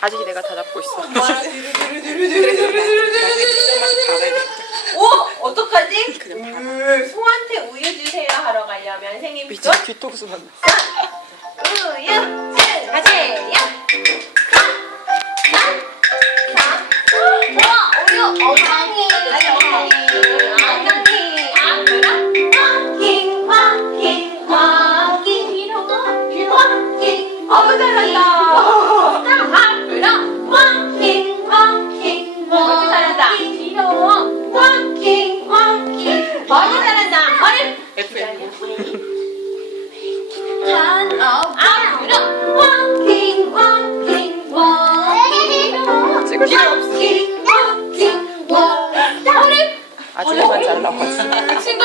아직 내가 다 잡고 있어. 오 어떡하지? 소한테 우유 주세요 하러 가려면 생님 미친 뒤통수 만났어. 우유. 어우 잘한다. 아 그럼. 머리 어. 아 그럼 아줌마만 잘 나왔어. 친구